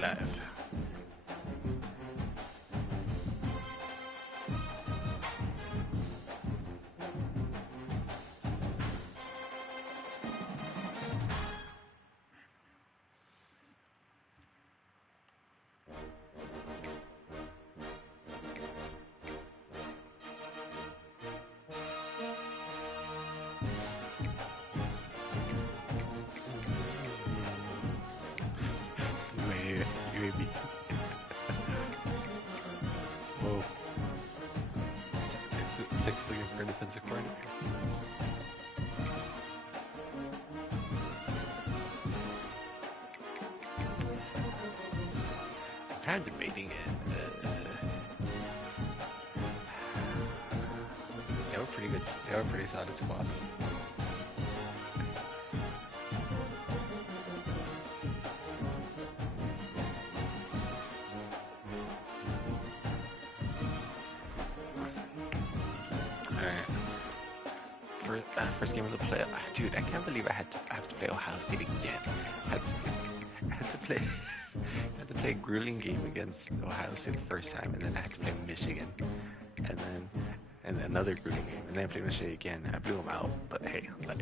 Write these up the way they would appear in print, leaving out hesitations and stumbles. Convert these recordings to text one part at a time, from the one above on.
live. UAB. Whoa. Texas looking for a defensive coordinator. I'm kind of debating it. They were pretty good. They were a pretty solid squad. First game of the playoff. Dude, I can't believe I have to play Ohio State again. I had to play a grueling game against Ohio State the first time, and then I had to play Michigan, and another grueling game, and then I played Michigan again. I blew them out, but hey, but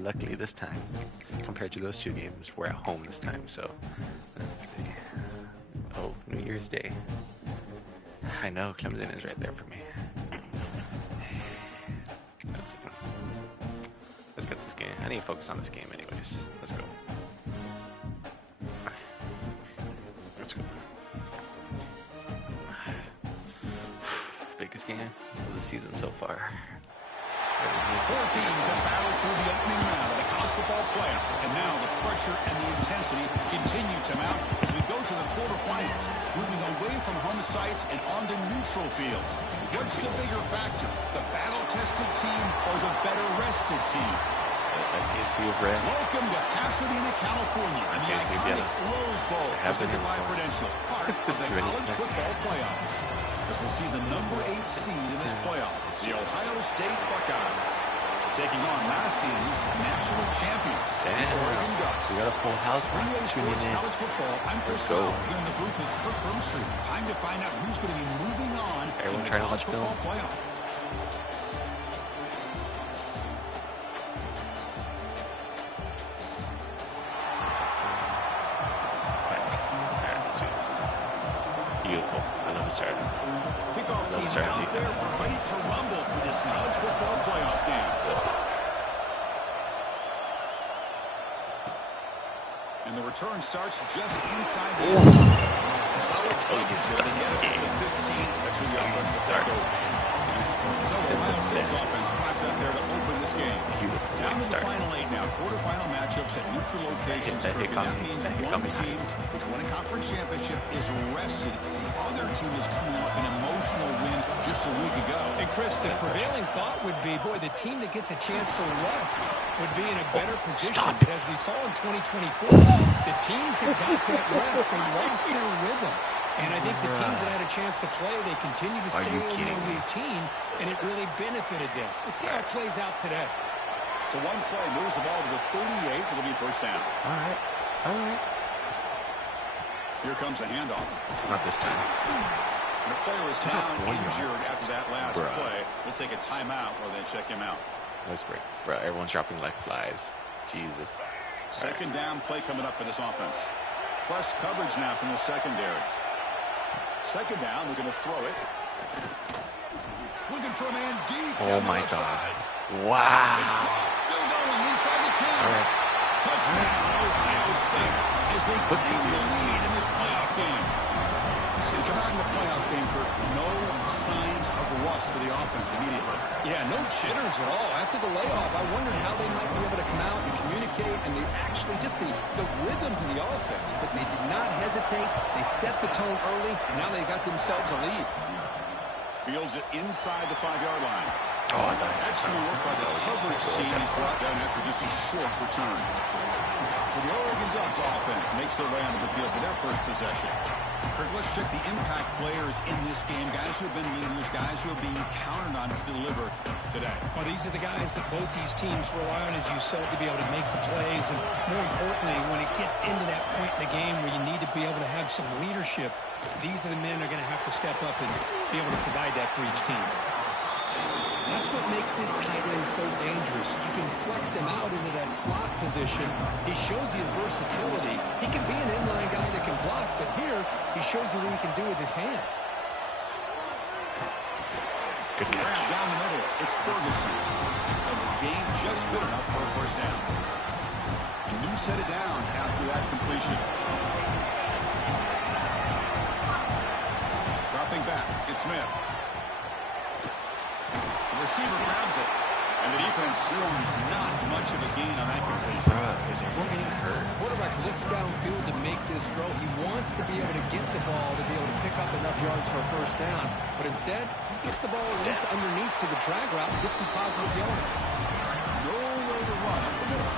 luckily this time, compared to those two games, we're at home this time. So let's see. Oh, New Year's Day. I know Clemson is right there for me. Let's get this game. I need to focus on this game anyways. Let's go. Let's go. Biggest game of the season so far. Four teams have battled through the opening round of the college football playoff, and now the pressure and the intensity continue to mount as we go to the quarterfinals, moving away from home sites and onto neutral fields. What's the bigger factor, the battle-tested team or the better-rested team? I see a sea of red. Welcome to Pasadena, California, and the iconic Rose Bowl, presented by Prudential, part of the college football playoff. As we'll see the number 8 seed in this playoff, the Ohio State Buckeyes, taking on last season's national champions, the Oregon Ducks. We got a full house. Sports College Football. I'm Chris Bell, here in the booth with Kirk Hermstreet. Time to find out who's going to be moving on in the college football playoff. Beautiful. I love the start. Kickoff team out there ready to rumble for this college football playoff game. And the return starts just inside the end zone. Solid coverage there to get it to the 15. That's where the offense will take over. So Ohio State's offense tries out there to open this game. Down to the final 8 now. Quarterfinal matchups at neutral locations. That means one team which won a conference championship is rested. The other team is coming off an emotional win just a week ago. And Chris, the prevailing thought would be, boy, the team that gets a chance to rest would be in a better position. But as we saw in 2024, the teams that got that rest, they lost their rhythm. And I think the teams that had a chance to play, they continue to stay in their routine, and it really benefited them. Let's see how it plays out today. So one play moves the ball to the 38. It'll be first down. All right. All right. Here comes the handoff. Not this time. And the player was down injured after that last play. We'll take a timeout or then check him out. That's great. Bro, everyone's dropping like flies. Jesus. Second down play coming up for this offense. Plus coverage now from the secondary. Second down, we're going to throw it. Looking for a man deep down the left side. Wow. It's caught. Still going inside the 10. All right. Touchdown, Ohio State, as they claim the lead in this playoff game. We come out in the playoff game, Kirk. No signs of rust for the offense immediately. Yeah, no jitters at all. After the layoff, I wondered how they might be able to come out and communicate, and they actually just the rhythm to the offense. But they did not hesitate. They set the tone early, and now they got themselves a lead. Fields it inside the 5-yard line. Oh, nice. Excellent work by the coverage team. He's brought down after just a short return. For the Oregon Ducks offense, makes their way onto the field for their first possession. Kirk, let's check the impact players in this game. Guys who have been leaders, guys who are being counted on to deliver today. Well, these are the guys that both these teams rely on, as you said, to be able to make the plays. And more importantly, when it gets into that point in the game where you need to be able to have some leadership, these are the men that are going to have to step up and be able to provide that for each team. That's what makes this tight end so dangerous. You can flex him out into that slot position. He shows you his versatility. He can be an inline guy that can block, but here he shows you what he can do with his hands. Good catch. Down the middle, it's Ferguson. And the game just good enough for a first down. A new set of downs after that completion. Dropping back, it's Smith. The receiver grabs it, and the defense swarms. Not much of a gain on that completion. Is everyone getting hurt? Quarterback looks downfield to make this throw. He wants to be able to get the ball to be able to pick up enough yards for a first down, but instead he gets the ball at least underneath to the drag route and gets some positive yards. Nowhere to run up the middle.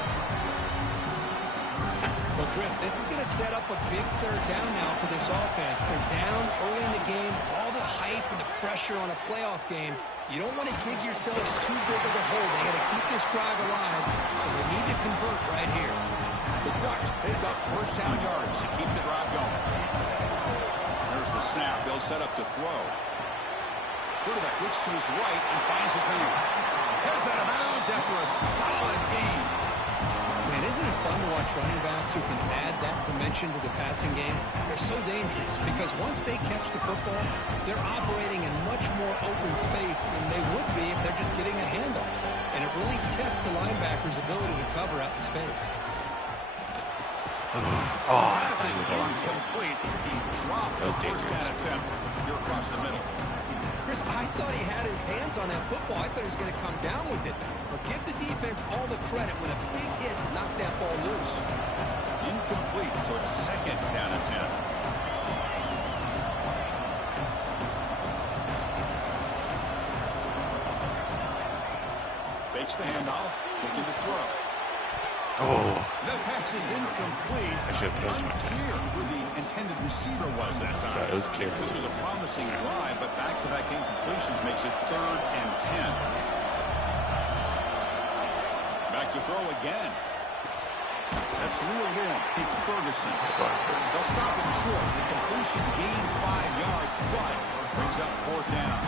Well, Chris, this is going to set up a big third down now for this offense. They're down early in the game. All the hype and the pressure on a playoff game. You don't want to dig yourselves too big of a hole. They got to keep this drive alive, so they need to convert right here. The Ducks pick up first down yards to keep the drive going. There's the snap. They'll set up to throw. Quarterback looks to his right and finds his man. Heads out of bounds after a solid gain. Man, isn't it fun to watch running backs who can add that dimension to the passing game? They're so dangerous because once they catch the football, they're operating in much more open space than they would be if they're just getting a handoff. And it really tests the linebacker's ability to cover out in space. Pass is incomplete. He dropped the first down attempt here across the middle. Chris, I thought he had his hands on that football. I thought he was going to come down with it. But give the defense all the credit with a big hit to knock that ball loose. Incomplete, so it's second down and 10. Fakes the handoff, looking to throw. Oh. That pass is incomplete. I should have told you. Unclear who the intended receiver was that time. Yeah, it was clear. This was a promising drive, but back-to-back incompletions makes it third and 10. Back to throw again. That's reeled in. It's Ferguson. They'll stop him short. The completion gained 5 yards, but brings up fourth down.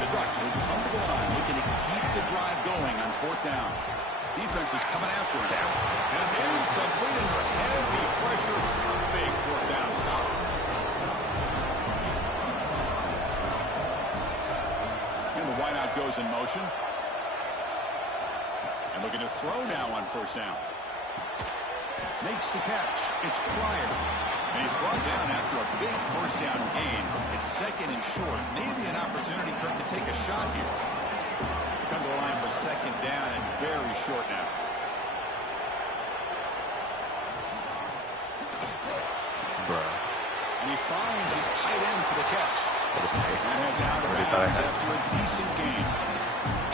The Ducks will come to the line, looking to keep the drive going on fourth down. Defense is coming after him. And it's incomplete under heavy pressure. Big fourth down stop. And the wideout goes in motion. And looking to throw now on first down. Makes the catch. It's Pryor. And he's brought down after a big first down gain. It's second and short. Maybe an opportunity, Kirk, to take a shot here. Come to the line for second down and very short now. And he finds his tight end for the catch. And heads out of bounds after a decent gain.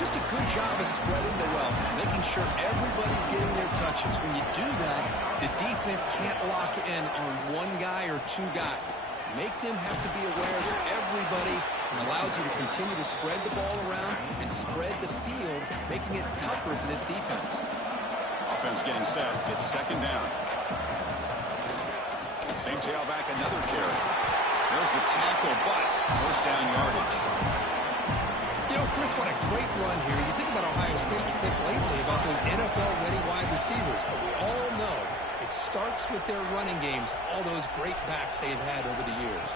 Just a good job of spreading the wealth, making sure everybody's getting their touches. When you do that, the defense can't lock in on one guy or two guys. Make them have to be aware of everybody, and allows you to continue to spread the ball around and spread the field, making it tougher for this defense. Offense getting set. It's second down. Same tailback, another carry. There's the tackle, but first down yardage. You know, Chris, what a great run here. You think about Ohio State, you think lately about those NFL-ready wide receivers, but we all know it starts with their running games, all those great backs they've had over the years.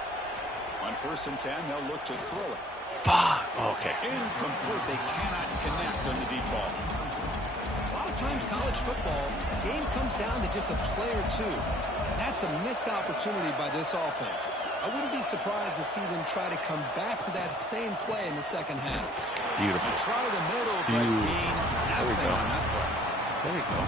On first and 10, they'll look to throw it. Fuck. Oh, okay. Incomplete. They cannot connect on the deep ball. A lot of times college football, the game comes down to just a play or two. And that's a missed opportunity by this offense. I wouldn't be surprised to see them try to come back to that same play in the second half. Beautiful. Try the middle, but gain nothing on that play. There we go.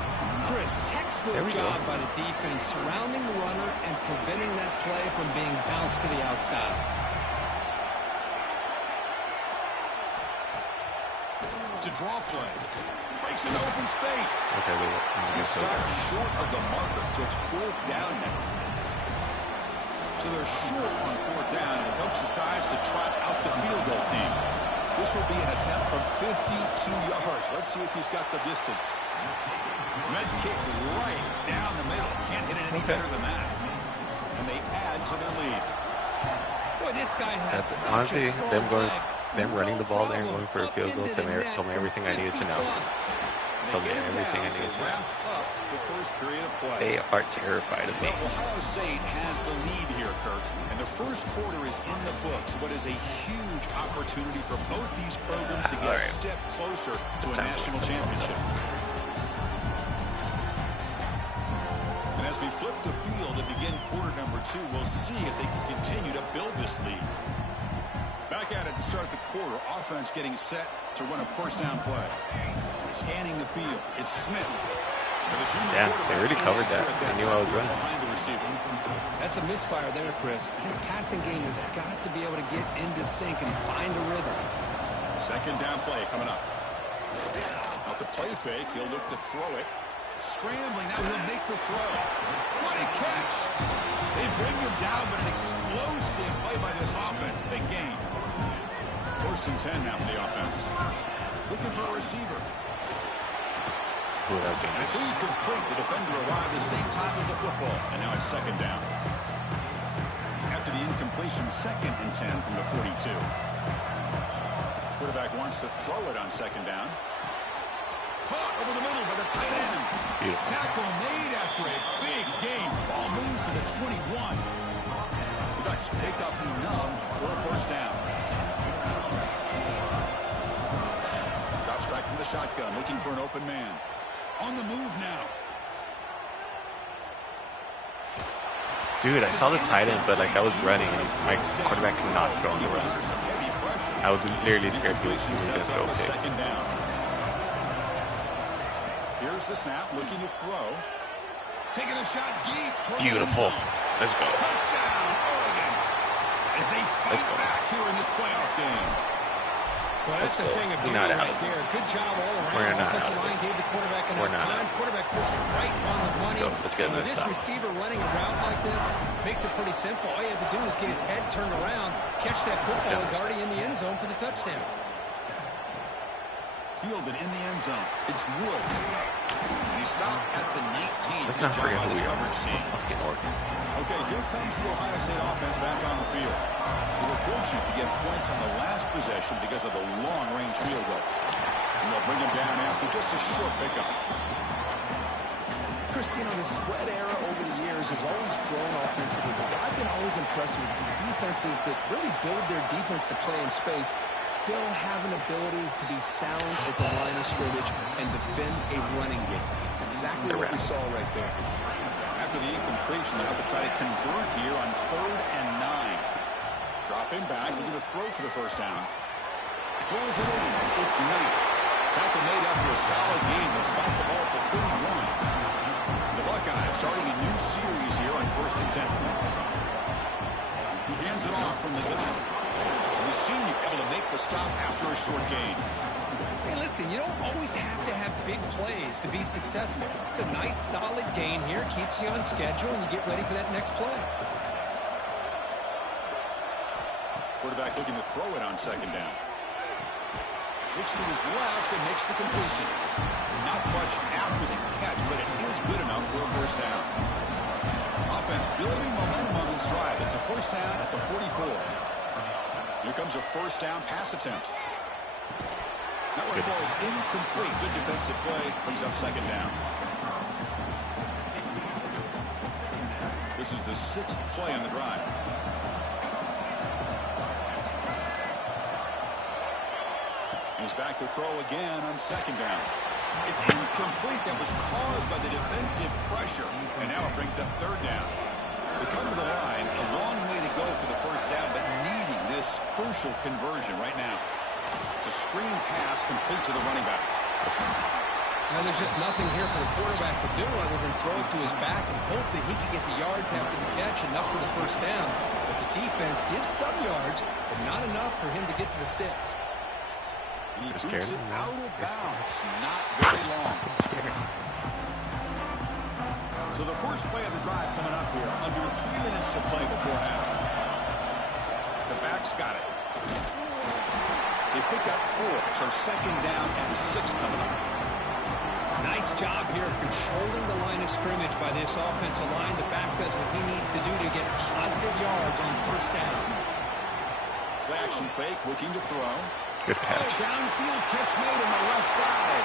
Chris, textbook job by the defense surrounding the runner and preventing that play from being bounced to the outside. to draw play. Breaks into open space. Okay, He stopped short of the marker, so it's 4th down now. So they're short on 4th down, and the coach decides to trot out the field goal team. This will be an attempt from 52 yards. Let's see if he's got the distance. Med kick right down the middle. Can't hit it any better than that. And they add to their lead. Boy, this guy has such honestly, a strong leg. them running the ball there and going for a field goal told me everything I needed to know. Told me everything I needed to know. They are terrified of me. Ohio State has the lead here, Kurt, and the first quarter is in the books. What is a huge opportunity for both these programs to get a step closer to a national championship. And as we flip the field to begin quarter number 2, we'll see if they can continue to build this lead. Back at it to start the quarter. Offense getting set to run a first down play. Scanning the field. It's Smith. Yeah, they really covered that. They knew I was running. That's a misfire there, Chris. This passing game has got to be able to get into sync and find a rhythm. Second down play coming up. Off the play fake, he'll look to throw it. Scrambling, now he'll make the throw. What a catch. They bring him down, but an explosive play by this offense. Big gain. 1st and 10 now for the offense. Looking for a receiver. It's incomplete. The defender arrived the same time as the football. And now it's 2nd down. After the incompletion, 2nd and 10 from the 42. Quarterback wants to throw it on 2nd down. Caught over the middle by the tight end. Tackle made after a big gain. Ball moves to the 21. The Ducks pick up enough for a 1st down. Drops back from the shotgun, looking for an open man. On the move now. Dude, I saw the tight end, but like I was running, and my quarterback could not throw on the run. I was literally scared he was going to throw a pick. Here's the snap, looking to throw. Taking a shot deep. Beautiful. Let's go. Touchdown, Oregon. As they fight back here in this playoff game. Well, that's the thing of beauty right there. Good job all around. Offensive line gave the quarterback enough time. Quarterback puts it right on the money. Let's get this receiver running a route like this makes it pretty simple. All you have to do is get his head turned around, catch that football. He's already in the end zone for the touchdown. Fielded in the end zone. It's Wood. And he stopped at the 19. Let's not forget who we are. Fucking Oregon. Okay, here comes the Ohio State offense back on the field. They were fortunate to get points on the last possession because of the long-range field goal. And they'll bring him down after just a short pickup. Christine, the spread era over the years has always grown offensively, but I've been always impressed with defenses that really build their defense to play in space, still have an ability to be sound at the line of scrimmage and defend a running game. It's exactly what we saw right there. After the incompletion, they'll have to try to convert here on 3rd and 9. Dropping back, looking to throw for the 1st down. Throws it in. It's Knight. Tackle made after a solid gain. They'll spot the ball for 31. The Buckeyes starting a new series here on 1st and 10. He hands it off from the gun. The senior able to make the stop after a short gain. Hey, listen, you don't always have to have big plays to be successful. It's a nice, solid gain here. Keeps you on schedule, and you get ready for that next play. Quarterback looking to throw it on 2nd down. Looks to his left and makes the completion. Not much after the catch, but it is good enough for a 1st down. Offense building momentum on this drive. It's a 1st down at the 44. Here comes a 1st down pass attempt. That one falls incomplete. Good defensive play. Brings up 2nd down. This is the 6th play on the drive. He's back to throw again on 2nd down. It's incomplete. That was caused by the defensive pressure. And now it brings up 3rd down. They come to the line. A long way to go for the 1st down, but needing this crucial conversion right now. It's a screen pass complete to the running back. Now, there's just nothing here for the quarterback to do other than throw it to his back and hope that he can get the yards after the catch, enough for the 1st down. But the defense gives some yards, but not enough for him to get to the sticks. And he You're boots scared? it No. out of You're scared. bounds. Not very long. I'm scared. So the first play of the drive coming up here. Under 3 minutes to play before half. The backs got it. They pick up 4. So second down and 6 coming up. Nice job here of controlling the line of scrimmage by this offensive line. The back does what he needs to do to get positive yards on first down. Play action fake, looking to throw. Good catch. Downfield catch made on the left side.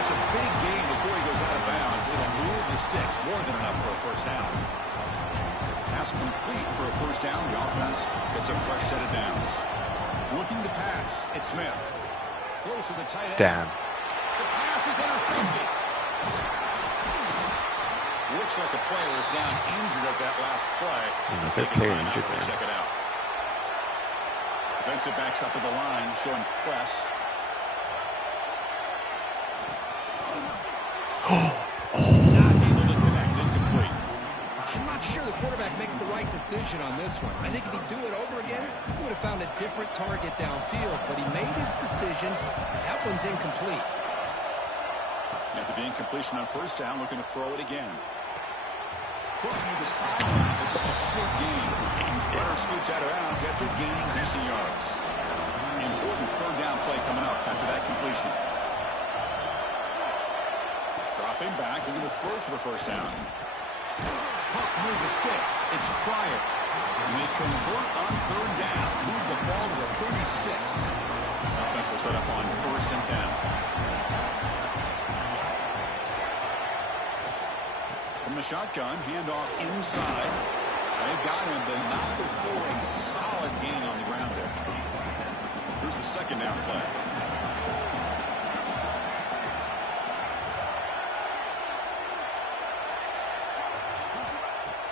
That's a big gain before he goes out of bounds. It'll move the sticks. More than enough for a first down. Pass complete for a first down. The offense gets a fresh set of downs. Looking to pass. It's Smith. Close to the tight end. Damn. The pass is intercepted. Looks like a player is down injured at that last play. Another player injured there. Check it out. Defensive backs up at the line, showing press. Not able to connect, incomplete. I'm not sure the quarterback makes the right decision on this one. I think if he'd do it over again, he would have found a different target downfield, but he made his decision. That one's incomplete. After the incompletion on first down, looking to throw it again. Looking to the sideline, but just a short gain. Runner scoots out of bounds after gaining decent yards. Important third down play coming up after that completion. Dropping back, looking to throw for the first down. Puck move the sticks. It's Pryor. And they convert on third down. Move the ball to the 36. Offense will set up on 1st and 10. From the shotgun, handoff inside. They've got him, but not before a solid gain on the ground there. Here's the second down play.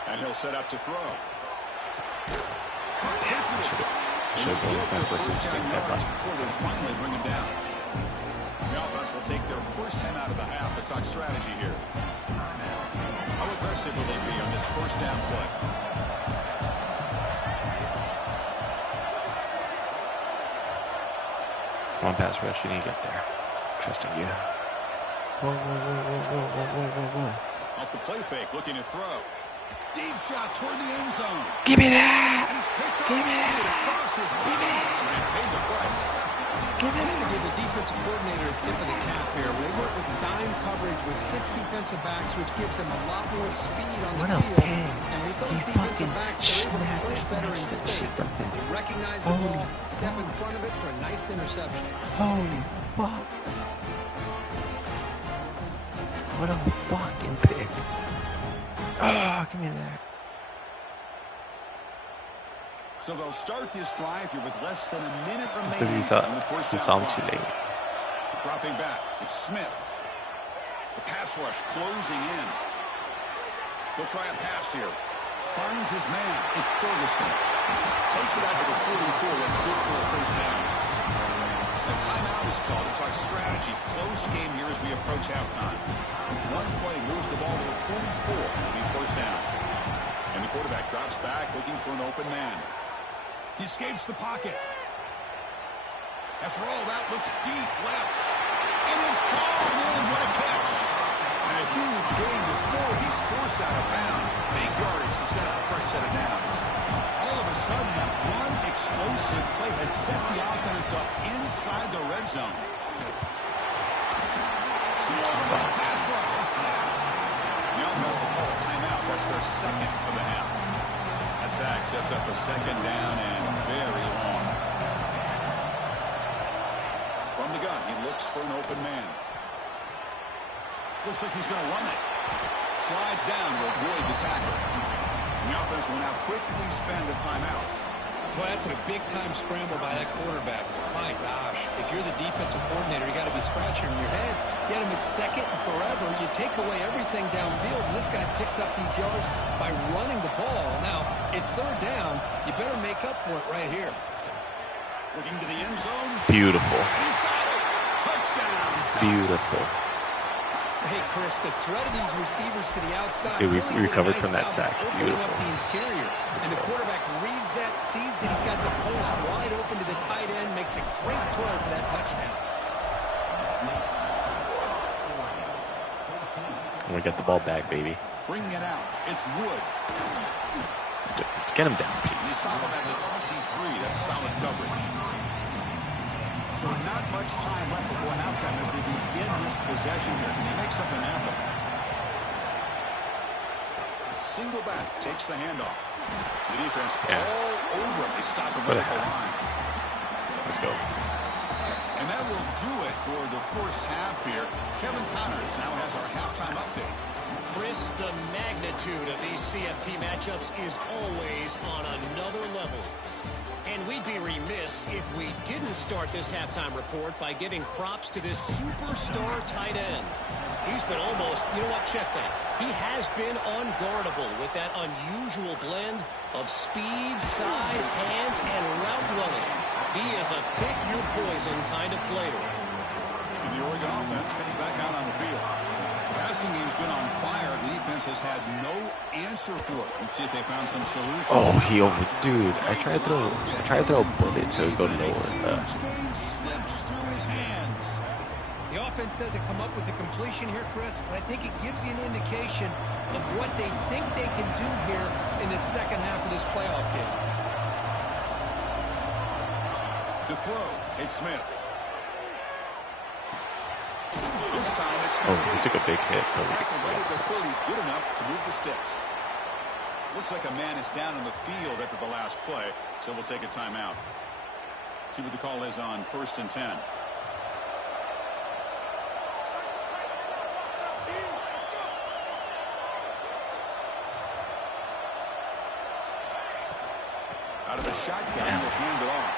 And he'll set up to throw. Should have gone with my first instinct that last. Before they finally bring him down. The offense will take their first 10 out of the half. The talk strategy here. How aggressive will they be on this first down play? One pass rush, you need to get there. Trusting you. Whoa, whoa, whoa, whoa, whoa, whoa, whoa, whoa. Off the play fake, looking to throw. Deep shot toward the end zone. Give me that! And he's picked up. Give me that! Across his line and paid the price. I'm going to give the defensive coordinator a tip of the cap here. They work with dime coverage with 6 defensive backs, which gives them a lot more speed on the What a field. pig. And with those He defensive fucking backs, they're able to play smashed better in that space. shit. They recognize the ball, step in front of it for a nice interception. Holy fuck. What a fucking pig. Oh, give me that. So they'll start this drive here with less than a minute Because remaining he in the first saw down him too clock. late. Dropping back, it's Smith. The pass rush closing in. They'll try a pass here. Finds his man. It's Ferguson. Takes it out to the 44. That's good for a first down. A timeout is called to talk strategy. Close game here as we approach halftime. One play moves the ball to the 44. It'll be first down. And the quarterback drops back looking for an open man. He escapes the pocket. After all, that looks deep left. It is hauled in. What a catch. And a huge gain before he's forced out of bounds. Big yardage to set up a fresh set of downs. All of a sudden, that one explosive play has set the offense up inside the red zone. Small pass rush is set. The offense will call a timeout. That's their second of the half. That sack sets up a second down and very long. From the gun, he looks for an open man. Looks like he's going to run it. Slides down to avoid the tackle. And the offense will now quickly spend a timeout. Well, that's a big-time scramble by that quarterback. My gosh, if you're the defensive coordinator, you got to be scratching your head. You had him at second and forever. You take away everything downfield, and this guy picks up these yards by running the ball. Now, it's third down. You better make up for it right here. Looking to the end zone. Beautiful. He's got it. Touchdown. Beautiful. Hey, Chris, the threat of these receivers to the outside. Dude, we really did a recovered nice from that job of sack. opening Beautiful. up the interior. And the go. quarterback reads that, sees that he's got the post wide open to the tight end, makes a great throw for that touchdown. I'm gonna get the ball back, baby. Bringing it out. It's Wood. Let's get him down, You please. stop him at the 23. That's solid coverage. So not much time left before halftime as they begin this possession here. Can they make something happen? Single back takes the handoff. The defense all over him. They stop him right at the line. Let's go. And that will do it for the first half here. Kevin Connors now has our halftime update. Chris, the magnitude of these CFP matchups is always on another level. And we'd be remiss if we didn't start this halftime report by giving props to this superstar tight end. He's been almost, you know what, check that. He has been unguardable with that unusual blend of speed, size, hands, and route running. He is a pick-your-poison kind of player. And the Oregon offense comes back out on the field. Passing game's been on fire. The defense has had no answer for it. Let's see if they found some solutions. Oh, dude. I tried to throw a bullet to go lower. Slips through his hands. The offense doesn't come up with the completion here, Chris, but I think it gives you an indication of what they think they can do here in the second half of this playoff game. To throw, it's Smith. This time it's Oh, he took a big hit. Tackle right at the 30, good enough to move the sticks. Looks like a man is down in the field after the last play, so we'll take a timeout. See what the call is on 1st and 10. Out of the shotgun, will hand it off.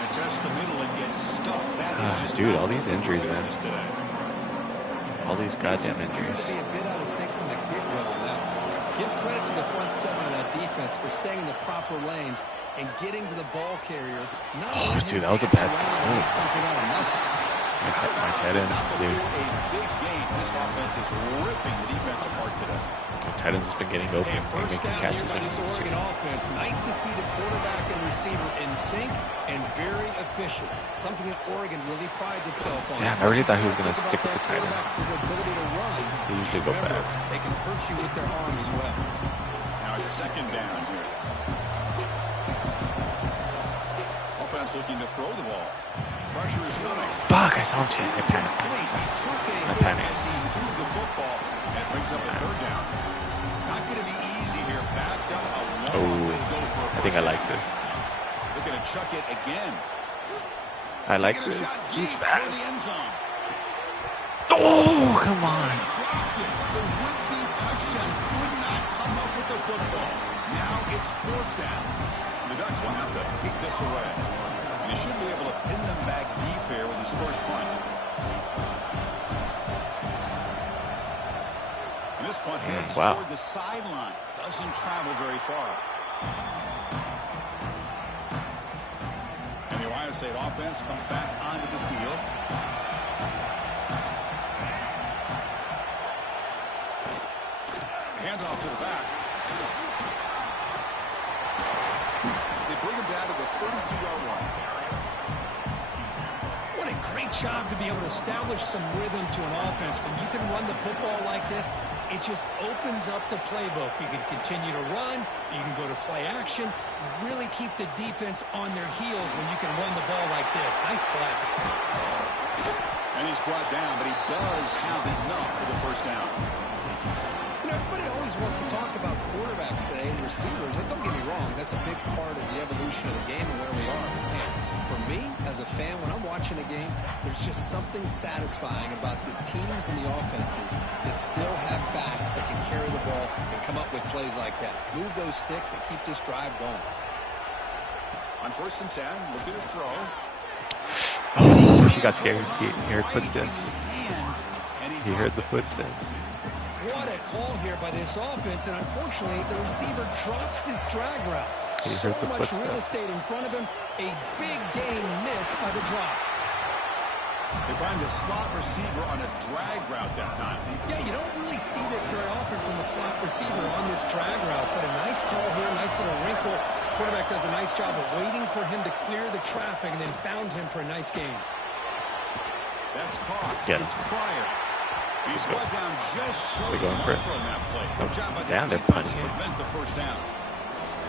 And test the middle and gets stuck. That is just dude, all these injuries, man. today. All these goddamn injuries. Be a bit out of sync from the get-go on that one. Give credit to the front seven of that defense for staying in the proper lanes and getting to the ball carrier. Oh, dude, that was a bad throw. Something out of nothing. My tight end, dude. A big game. This offense is ripping the defense apart today. My tight ends has been getting open Hey, and first making down catches. here by this Oregon offense. Nice to see the quarterback and receiver in sync and very efficient. Something that Oregon really prides itself on. Damn, I really thought he was going to stick with the tight end. With the ability to run. They usually go Remember, back. they can hurt you with their arm as well. Now it's second down here. Offense looking to throw the ball. Pressure is coming. Fuck, I saw him chase. I panicked. He took a hit panicked. as he threw the football and brings up a third down. Not going to be easy here. Backed up a long way to go for a I think I first like down. this. Looking to chuck it again. I like Taking a this. shot He's deep toward fast. the end zone. Oh, come on. Dropped it. The would-be touchdown could not come up with the football. Now it's fourth down. The Ducks will have to kick this away. And he should be able to pin them back deep here with his first punt. And this punt heads toward the sideline. Doesn't travel very far. And the Ohio State offense comes back onto the field. Handoff to the back. They bring him down to the 32-yard line. What a great job to be able to establish some rhythm to an offense. When you can run the football like this, it just opens up the playbook. You can continue to run. You can go to play action. You really keep the defense on their heels when you can run the ball like this. Nice play. And he's brought down, but he does have enough for the first down. You know, everybody always wants to talk about quarterbacks today and receivers. And don't get me wrong, that's a big part of the evolution of the game and where we are. Man, for me, as a fan, when I'm watching a game, there's just something satisfying about the teams and the offenses that still have backs that can carry the ball and come up with plays like that. Move those sticks and keep this drive going. On 1st and 10, look at the throw. Oh, he got scared. He heard footsteps. He heard the footsteps. What a call here by this offense, and unfortunately, the receiver drops this drag route. So much real estate in front of him, a big gain missed by the drop. They find the slot receiver on a drag route that time. Yeah, you don't really see this very often from the slot receiver on this drag route, but a nice call here, nice little wrinkle. Quarterback does a nice job of waiting for him to clear the traffic and then found him for a nice gain. That's caught. Get him. It's Pryor. He's brought down just short We're going for it. on that play. Oh, Good job by the damn, they're defense to punching it. prevent the first down.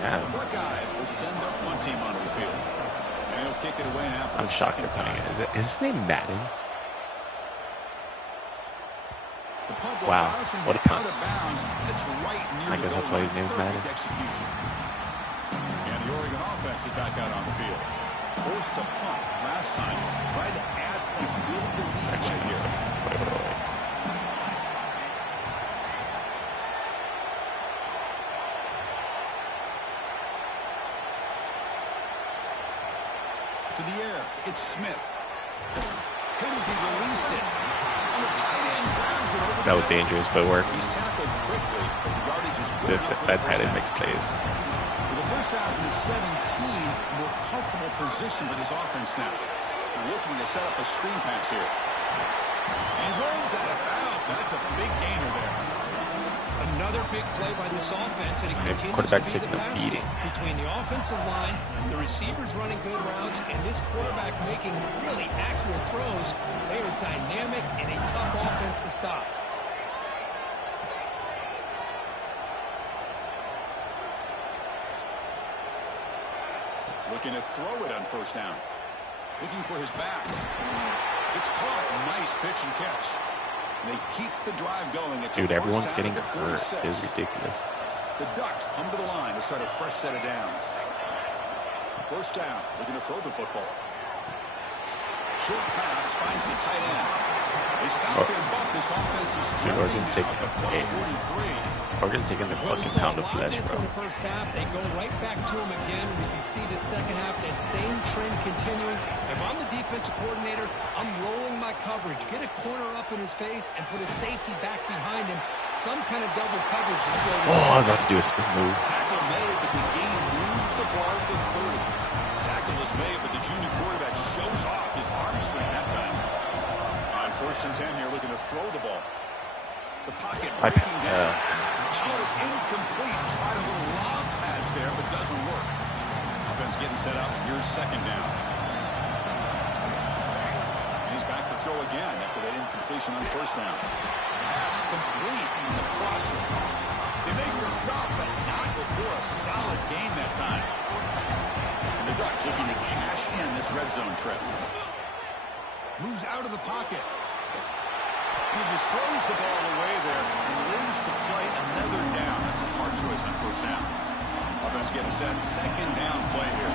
Yeah. The Buckeyes will send their punt team onto the field. And he'll kick it away now for I'm the shocked they're second punting time. it. Is his name Madden? The punt will Wow, bounce and what a hit punt. out of bounds. It's right near I the guess goal that's why his line. name's Perfect Madden. execution. And the Oregon offense is back out on the field. Forced to punt last time. Tried to add points, build the lead right here. Wait. To the air, it's Smith. Hit as he released it. On the tight end, grabs it over That was the middle. dangerous, but it worked. He's tackled quickly, but the yardage is good enough for the That's how first they down. makes plays. With the first out in the 17, more comfortable position for this offense now. They're looking to set up a screen pass here. And rolls out of bounds. That's a big gainer there. Another big play by this offense, and it Okay, continues to quarterback's be the taking a pass beating. game between the offensive line, the receivers running good routes, and this quarterback making really accurate throws. They are dynamic and a tough offense to stop. Looking to throw it on first down. Looking for his back. It's caught. Nice pitch and catch. And they keep the drive going. It's a Dude, first everyone's down getting at the hurt. 46. It's ridiculous. The Ducks come to the line to start a fresh set of downs. First down, looking to throw the football. Short pass finds the tight end. They stop him, but this offense is spreading Oregon's out taking to plus a- 43. Oregon's taking the Well, we fucking saw pound a of lot flesh, this bro. in the first half. They go right back to him again. We can see the second half, that same trend continuing. If I'm the defensive coordinator, I'm rolling my coverage. Get a corner up in his face and put a safety back behind him. Some kind of double coverage to slow this Oh, I down. was about to do a spin move. Tackle made, but the game moves the ball to 30. Tackle is made, but the junior quarterback shows off his arm strength that time. On first and 10 here, looking to throw the ball. The pocket breaking down. Oh, it's incomplete. Tried a little lob pass there, but doesn't work. Offense getting set up. Here's second down. And he's back to throw again after that incompletion on first down. Pass complete. The crosser. They make the stop, but not before a solid gain that time. And the Ducks looking to cash in this red zone trip. Moves out of the pocket. He just throws the ball away there and lives to play another down. That's a smart choice on first down. Offense getting set. Second down play here.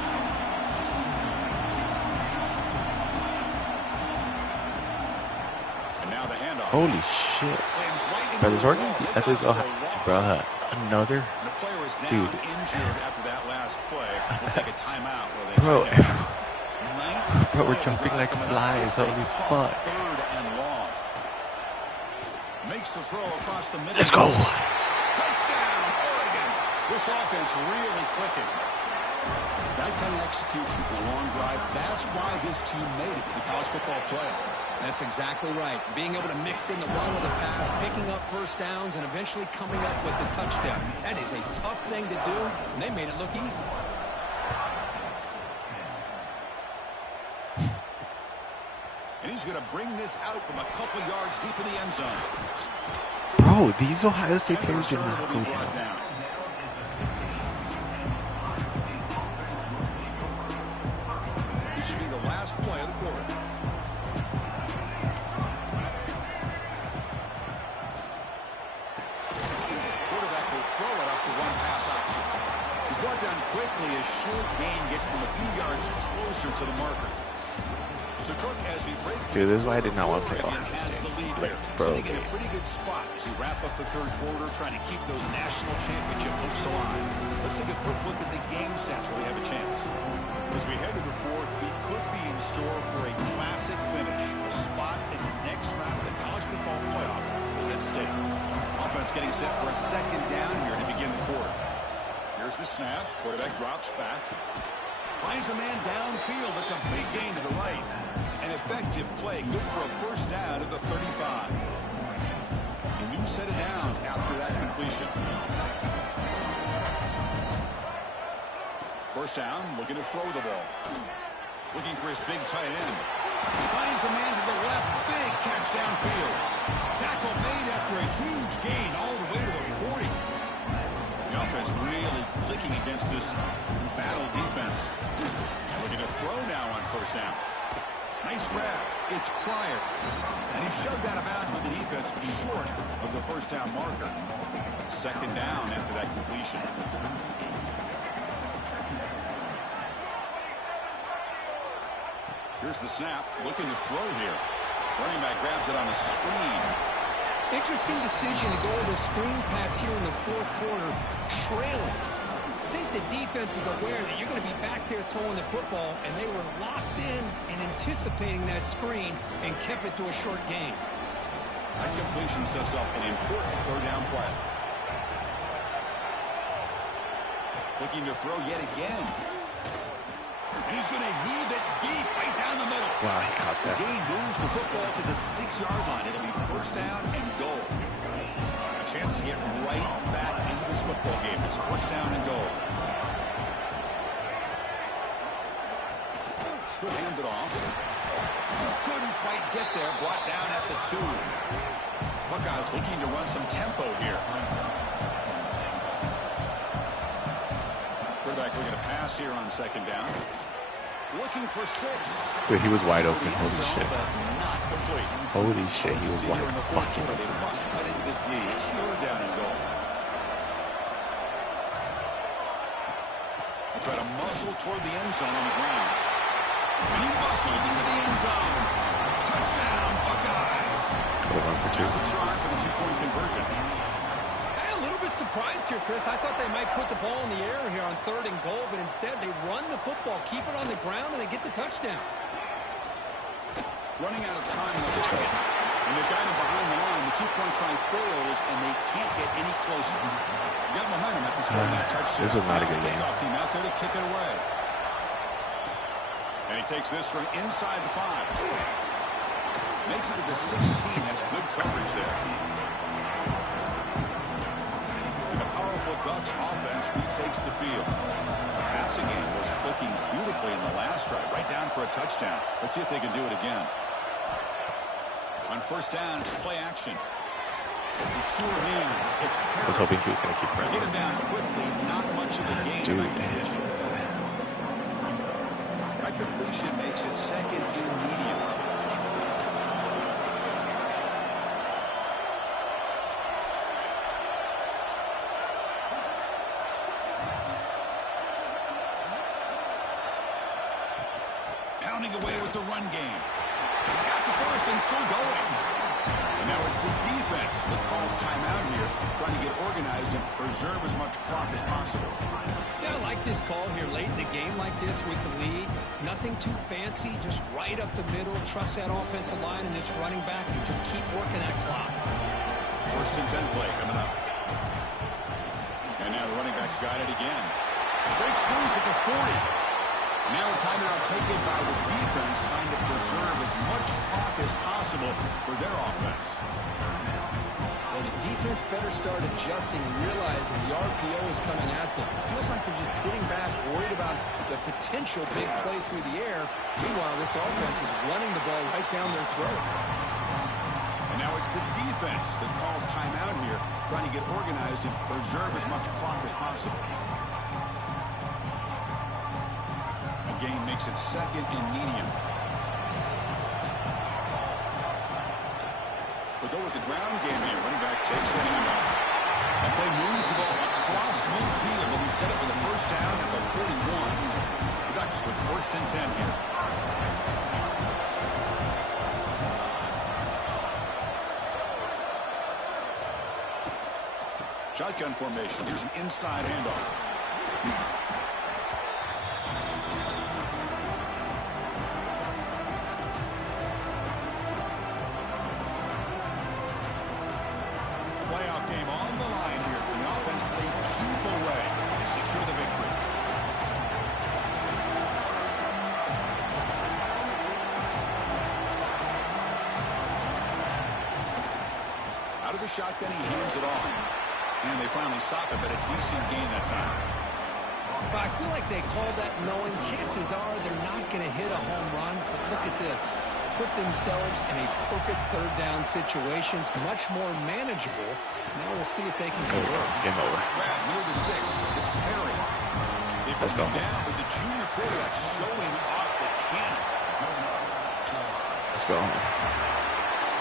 And now the handoff. Holy shit. Slams right into Bro, this the Oregon, wall. They've that is, gone for a loss. bruh, another, And the player is down dude. injured after that last play. Looks like a timeout where they Bro, check him. Ninth bro, we're play of the jumping drive like coming up. flies. It's a Holy tough fuck. third and long. Makes the throw across the middle. Let's go. Touchdown, Oregon. This offense really clicking. That kind of execution on a long drive, that's why this team made it to the college football playoff. That's exactly right. Being able to mix in the run with the pass, picking up first downs, and eventually coming up with the touchdown. That is a tough thing to do, and they made it look easy. And he's going to bring this out from a couple yards deep in the end zone. Bro, these Ohio State And the players do return not will go be brought down. down. This should be the last play of the quarter. Quarterback will throw it off to one pass option. He's brought down quickly as short gain gets them a few yards closer to the marker. So Cook, as we break Dude, this is why I did not want to play Oregon Ohio has State. the lead Like, here. bro, Sitting in a pretty good spot as we wrap up the third quarter, trying to keep those national championship hopes alive. Let's take a quick look at the game sets where we have a chance. As we head to the fourth, we could be in store for a classic finish. A spot in the next round of the college football playoff is at stake. Offense getting set for a second down here to begin the quarter. Here's the snap. Quarterback drops back. Finds a man downfield. That's a big gain to the right. An effective play. Good for a first down at the 35. A new set of downs after that completion. First down, looking to throw the ball. Looking for his big tight end. Finds a man to the left. Big catch downfield. Tackle made after a huge gain all the way to the 40. The offense really clicking against this battle defense. Looking to throw now on first down. Nice grab. It's Pryor. And he's shoved out of bounds with the defense short of the first down marker. Second down after that completion. Here's the snap. Looking to throw here. Running back grabs it on the screen. Interesting decision to go with a screen pass here in the fourth quarter, trailing. I think the defense is aware that you're going to be back there throwing the football, and they were locked in and anticipating that screen and kept it to a short gain. That completion sets up an important third down play. Looking to throw yet again. And he's going to heave it deep right down the middle. Wow, he caught that. The gain moves the football to the 6-yard line. It'll be first down and goal. A chance to get right back into this football game. It's first down and goal. Could hand it off. Couldn't quite get there. Brought down at the 2. Buckeyes looking to run some tempo here. Quarterback looking to pass here on second down. Looking for 6. Dude, he was wide open. Holy shit. Not complete. Holy shit, he was wide fucking They open. must cut into this lead. It's third down and goal. They try to muscle toward the end zone on the ground. And he muscles into the end zone. Touchdown, Buckeyes. Could have run for 2. Now the try for the 2-point conversion. I'm a little bit surprised here, Chris. I thought they might put the ball in the air here on third and goal, but instead they run the football, keep it on the ground, and they get the touchdown. Running out of time in the pocket. And they've got him behind the line. The 2-point try fails, and they can't get any closer. You got momentum after scoring that touchdown. This was not a good game. Kickoff team out there to kick it away. And he takes this from inside the 5. Makes it to the 16. That's good coverage there. And the powerful Ducks offense retakes the field. The passing game was clicking beautifully in the last drive. Right down for a touchdown. Let's see if they can do it again. On first down, it's play action. The sure hands. It's I was hoping he was going to keep Get running. him down quickly. Not much of a gain. Dude, by completion. That completion makes it second and medium. Pounding away with the run game. He's got the first and still going. And now it's the defense that calls timeout here, trying to get organized and preserve as much clock as possible. Yeah, I like this call here late in the game like this with the lead. Nothing too fancy, just right up the middle. Trust that offensive line and this running back and just keep working that clock. First and 10 play coming up. And now the running back's got it again. Breaks loose at the 40. Now a timeout taken by the defense, trying to preserve as much clock as possible for their offense. Well, the defense better start adjusting and realizing the RPO is coming at them. It feels like they're just sitting back, worried about the potential big play through the air. Meanwhile, this offense is running the ball right down their throat. And now it's the defense that calls timeout here, trying to get organized and preserve as much clock as possible. The game makes it second and medium. We'll go with the ground game here. Running back takes the handoff. That play moves the ball across midfield, and he set it for the first down at the 41. The Ducks with first and 10 here. Shotgun formation. Here's an inside handoff. Playoff game on the line here. The offense they keep away to secure the victory. Out of the shotgun, he hands it off. And they finally stop it, but a decent gain that time. But I feel like they called that knowing chances are they're not going to hit a home run. But look at this. put themselves in a perfect third down situation. It's much more manageable. Now we'll see if they can convert. Game over. Near the sticks. It's Perry. Let's go. Now with the junior quarterback showing off the cannon. Let's go.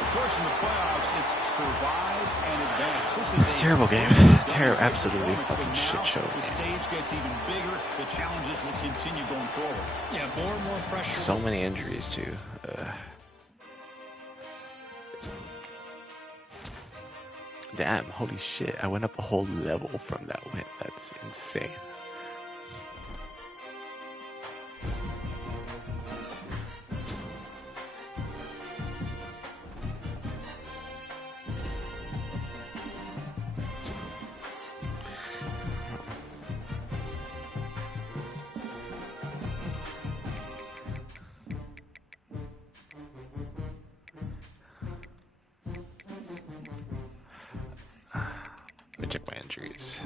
Of course, in the playoffs, it's survive and advance. This is a Terrible game. Absolutely fucking shit show. The stage gets even bigger. The challenges will continue going forward. Yeah, more and more pressure. So many injuries too. Damn, holy shit. I went up a whole level from that win. That's insane. Let me check my injuries.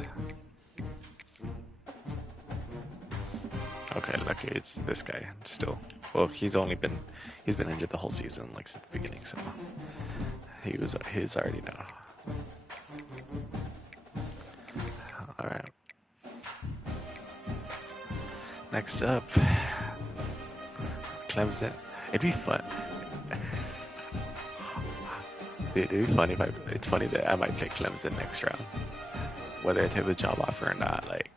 Okay, lucky it's this guy still. Well, he's been injured the whole season, like since the beginning, so he's already now. Alright. Next up, Clemson. It'd be fun. Dude, it'd be funny it's funny that I might play Clemson next round. Whether I take the job offer or not, like,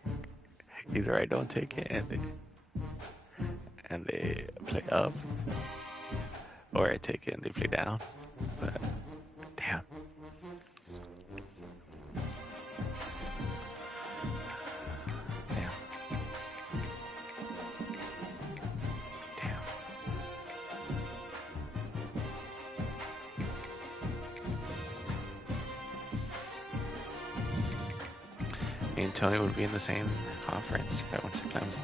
either I don't take it and they play up, or I take it and they play down. But, damn. Damn. Damn. Me and Tony would be in the same conference if I went to Clemson.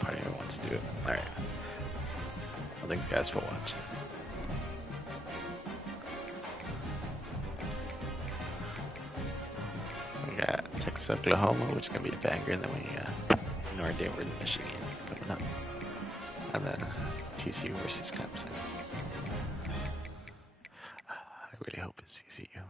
Probably don't want to do it. Alright. Well, thanks guys for watching. We got Texas, Oklahoma, which is going to be a banger, and then we got Notre Dame versus Michigan coming up. And then TCU versus Clemson. I really hope it's TCU.